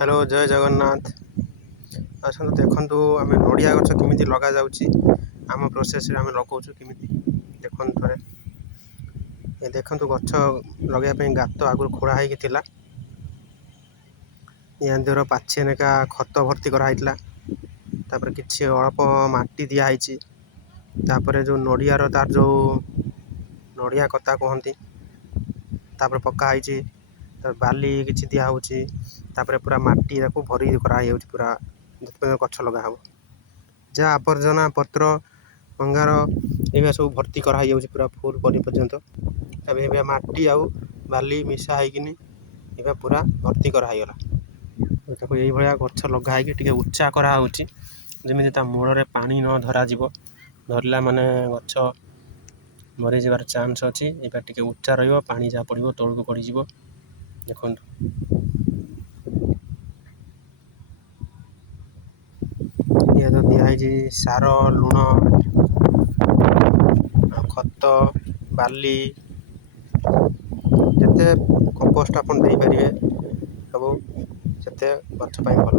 Hello जय जगन्नाथ। आसतु देखु आम नड़िया गछ केमी लग जाऊँगी आम प्रोसेस आम लगाऊँ केमी देखु थे ये देखु गछ लगे गात आगु खोड़ा होता या देहर पाछे नेका खत भर्ती कराइला कि अल्प माटी दिखाई जो नड़ियार तार जो नड़िया कता कहती पकाई बाली कि दिहर पूरा माटी भरी कराई पूरा जिते गछ लगा हम जहाँ आवर्जना पत्र अंगार ये सब भर्ती कराई पूरा फुल बनी पर्यंत माटी आउ बाली मिसा होकिन पूरा भर्ती कराईगला ये भाया गछ लगाई टे उच्चा कराऊँगी जमी मूल पानी न धर धरला माने गछ मरी जबार चान्स अच्छी एबा टे उच्चा रहा जहाँ पड़ो तौक पड़ज देखो ये तो दिखाई सार लुण खत बाली जिते कंपोस्ट आप सब से गछ भल।